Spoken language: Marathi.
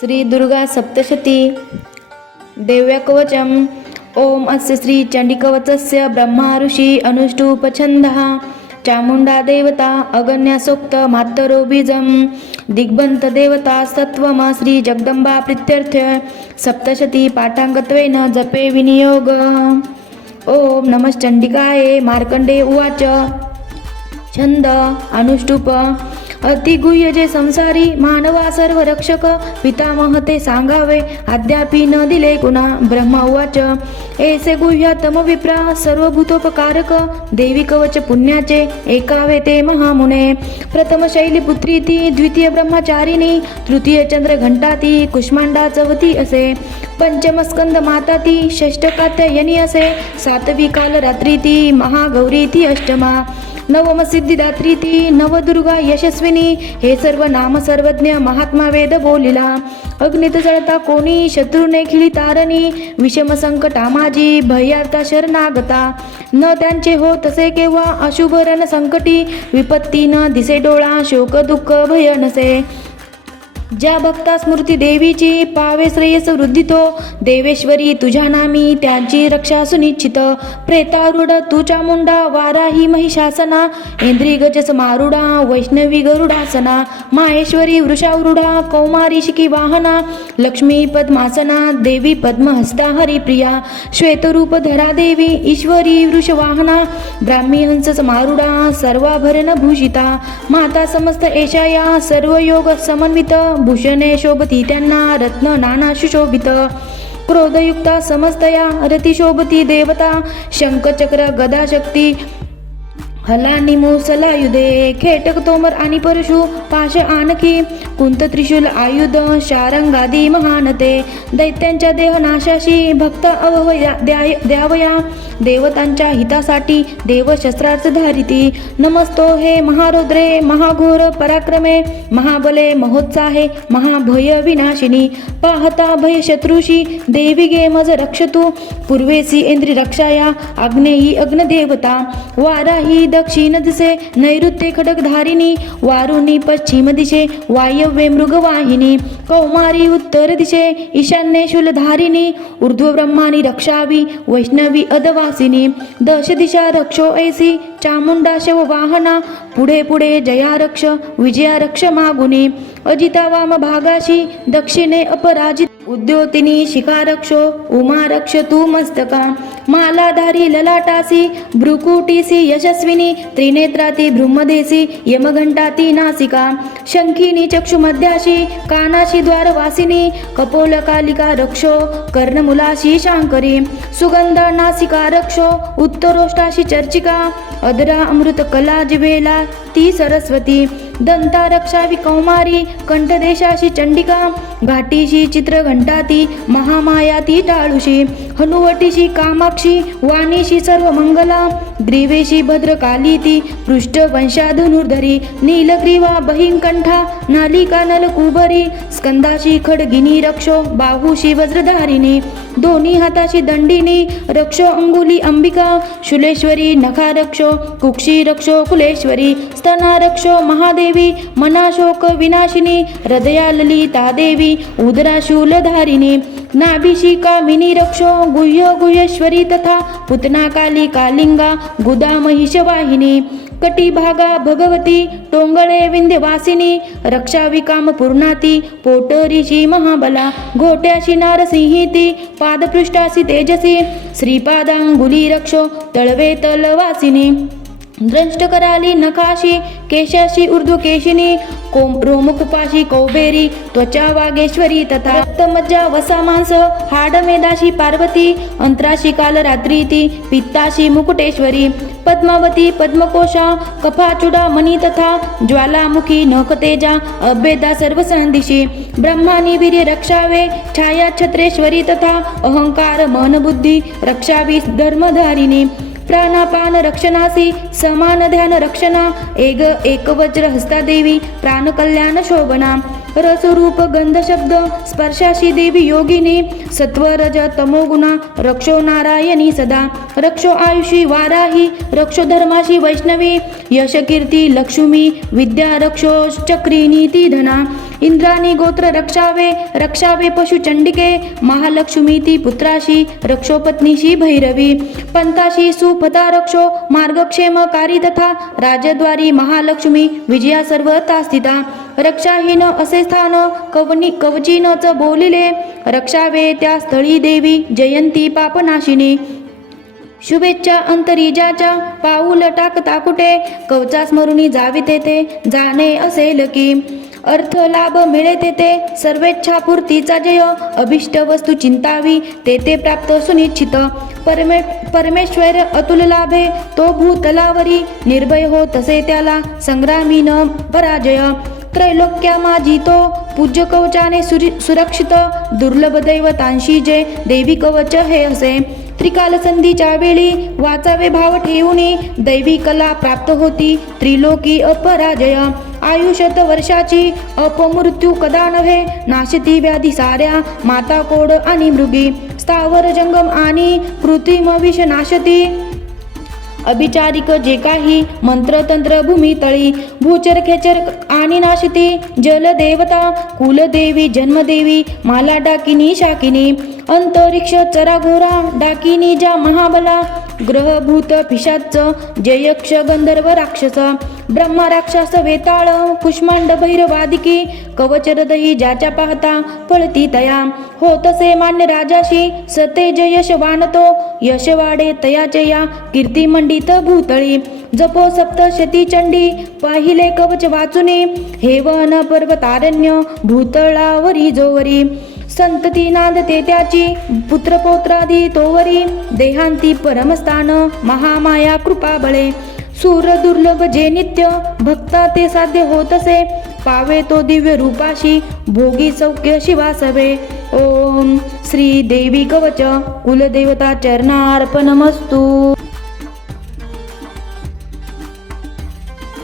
श्री दुर्गा सप्तशती. देव्यकवचम. ओम अस्य श्रीचण्डिकवचस्य ब्रह्मा ऋषि अनुष्टुपछन्दः. चामुण्डा देवता अगन्यासोक्त मातरो बीजं दिग्बन्तदेवता सत्त्वम श्रीजगदम्बा प्रीत्यर्थ. सप्तशती पाठाङ्गत्वेन जपे विनियोग. ॐ नमश्चण्डिकाये मार्कण्डे उवाच. छंद अनुष्टुप. अतिगुह्य जे संसारी मानवा सर्व रक्षक पितामह ते सांगावे अद्यापि न दिले कुणा ब्रह्मा उवाच. एसे गुह्यातम विप्रा सर्वभूतोपकारक देवी कवच पुण्याचे एकावे ते महामुने. प्रथम शैलीपुत्री ती द्वितीय ब्रह्मचारिणी तृतीय चंद्र घंटा ती कुष्मांडा चवती असे. पंचमस्कंद माता ती षष्ठ कात्यायनी असे. सातवी काल रात्री ती महागौरी ती अष्टमा. नवम सिद्धिदात्री ती नवदुर्गा यशस्विनी हे सर्व नाम सर्वज्ञ महात्मा वेद बोलिला. अग्नित जळता कोणी शत्रूने खिळी तारणी विषम संकटा माझी भयार्था शरणागता. न त्यांचे हो तसे केव्हा अशुभरण संकटी विपत्ती न दिसे डोळा शोक दुःख भय नसे. ज्या भक्ता स्मृती देवीची पावे श्रेयस वृद्धितो देवेश्वरी तुझ्या नामी त्यांची रक्षा सुनिश्चित. प्रेतारूढ तुझ्या मुंडा वाराही महिषासना इंद्री गजस मारुडा वैष्णवी गरुडासना माहेश्वरी वृषावृढा कौमारी शिकी वाहना लक्ष्मी पद्मासना देवी पद्महस्ता हरिप्रिया श्वेतरूप धरा देवी ईश्वरी वृषवाहना ब्राह्मी हंस मारुडा सर्वाभरण भूषिता माता समस्त एषा सर्व योग समन्वित भूषणे शोभती त्यांना रत्न नाना सुशोभित. क्रोधयुक्ता समस्तया रती शोभती देवता. शंखचक्र हला निमो हलानी खेटक तोमर आणि परशु पाश आणखी. कुंत त्रिशूल आयुध शारंगादी महानते. दैत्यांच्या देहनाशाशी भक्त अवया द्याय- द्यावया. देवतांच्या हितासाठी देवशस्त्रार्थ धारिती. नमस्तो हे महारुद्रे महाघोर पराक्रमे. महाबले महोत्साहे महाभय विनाशिनी. पाहता भय शत्रुषी देवी गे मज रक्षतु. पूर्वेसी इंद्री रक्षाया आग्नेयी अग्नदेवता. वाराही दक्षिण दिसे नैऋत्य खडकधारिणी वारुणी पश्चिम दिशे वायव्य मृगवाहिनी कौमारी उत्तर दिशे ईशान्य शूलधारिणी ऊर्ध्व ब्रह्मानी रक्षावी वैष्णवी अदवासिनी दश दिशा रक्षो ऐसी चामुंडा शव वाहना पुढे पुढे जया रक्ष विजया रक्ष मागुनी अजिता वाम भागाशी दक्षिणे अपराजित उद्योतिनी शिखारक्षो उमारक्ष तू मस्तका। मालाधारी ललाटासी भ्रुकुटीसी यशस्विनी त्रिनेत्राती ब्रह्मदेसी यमघंटाती नासिका। शंखिनी चक्षुमध्याशी कानाशी द्वारवासिनी कपोलकालिका रक्षो कर्णमुलाशी शांकरी। सुगंध नासिका रक्षो उत्तरोष्टाशी चर्चिका अदरा अमृत कला जिवेला ती सरस्वती। दंता रक्षावी कौमारी कंठदेशाशी चंडिका घाटीशी चित्रघंटाती महामाया ती टाळुशी हनुवटीशी कामाक्षी वाणीशी सर्व मंगला ग्रीवेशी भद्रकाली ती पृष्ठवंशा धनुर्धरी नीलग्रीवा बहिंकंठा नालिका नलकुबरी स्कंदाशी खडगिनी रक्षो बाहूशी वज्रधारिणी दोन्ही हाताशी दंडीने रक्षो अंगुली अंबिका शुलेश्वरी नखा रक्षो कुक्षी रक्षो कुलेश्वरी स्तना रक्षो महादेवी मनाशोक विनाशिनी हृदया ललिता देवी उदरा शूलधारिणी नाभिशी कामिनी रक्षो गुह्य गुह्येश्वरी तथा पुतना काली कालिंगा गुदा महिषवाहिनी कटिभागा भगवती टोंगळे विंध्यवासिनी रक्षा पूर्णाती पोटरीशी महाबला घोट्याशी नारसिंही ती पादपृष्ठासी तेजसी श्रीपादांगुली रक्षो तळवे तलवासिनी. द्रष्ट कराली नखाशी केशाशी केशिनी कोम रोमकुपाशी कौबेरी त्वचा वागेश्वरी तथा रक्तमज्जा वसा मांस हाडमेदाशी पार्वती अंतराशी कालरात्री ती पित्ताशी मुकुटेश्वरी पद्मावती पद्मकोशा कफाचुडा मणी तथा ज्वालामुखी नखतेजा अभेदा सर्वसंदिशी ब्रह्मानी वीर्य रक्षावे छाया छत्रेश्वरी तथा अहंकार मनबुद्धी रक्षावी धर्मधारिणी प्राणापान रक्षणासी समान ध्यान रक्षणा एक एकवज्र हस्ता देवी प्राणकल्याण शोभना रसरूप गंध शब्द स्पर्शाशी देवी योगिनी सत्व रज तमोगुणा रक्षो नारायणी सदा। रक्षो आयुषी वाराही रक्षो धर्माशी वैष्णवी। यश कीर्ती लक्ष्मी विद्या रक्षो चक्री नीती धना। इंद्राणी गोत्र रक्षावे रक्षावे पशुचंडिके महालक्ष्मीती पुत्राशी रक्षोपत्नीशी भैरवी पंथाशी सुपथा रक्षो मार्गक्षेमकारी तथा राजद्वारी महालक्ष्मी विजया सर्वता स्थिता रक्षाहीन असे स्थान कवनी कवचीनच बोलिले रक्षावे त्या स्थळी देवी जयंती पापनाशिनी शुभेच्छा अंतरिजाच्या पाऊल टाकता कुठे कवचा स्मरुणी जावी तेथे जाणे असेल की अर्थ लाभ मिळे तेथे. सर्वेच्छा पूर्तीचा जय अभिष्ट वस्तू चिंतावी तेथे प्राप्त सुनिश्चित. परमे परमेश्वर अतुल लाभे तो भूतलावरी निर्भय हो तसे त्याला. संग्रामी न पराजय. त्रैलोक्या माझी तो पूज्य कवचाने सुरक्षित. दुर्लभ दैवतांशी जे देवी कवच हे असे. त्रिकाल संधीच्या वेळी वाचावे भाव ठेवून दैवी कला प्राप्त होती त्रिलोकी अपराजय. आयुष्यत वर्षाची अपमृत्यू कदा नव्हे? नाशती व्याधी साऱ्या माता कोड आणि मृगी. स्थावर जंगम आणि कृत्रिम विष नाशती. अभिचारिक जे काही मंत्रतंत्र भूमी तळी भूचर खेचर आणि नाशती. जलदेवता कुलदेवी जन्मदेवी माला डाकिनी शाकिनी. अंतरिक्ष चराघोरा डाकिनी ज्या महाबला. ग्रहभूत पिशाच जयक्ष गंधर्व राक्षस. ब्रह्मराक्षस वेताळ कुष्मांड भैरवादिकी कवच ज्याच्या पाहता पळती तया हो तसे मान्य राजाशी सतेज यश वाणतो यश वाडे तयाचे या कीर्ती मंडित भूतळी. जपो सप्तशती चंडी पाहिले कवच वाचुने हेवन पर्वतारण्य भूतळावरी जोवरी. संतती नांदते त्याची पुत्रपौत्रादी तोवरी. देहांती परमस्थान महामाया कृपा बळे सूर दुर्लभ जे नित्य भक्ता ते साध्य होत असे. पावे तो दिव्य रूपाशी भोगी सौख्य शिवासवे. ओम श्री देवी कवच कुलदेवता चरणार्पणमस्तू.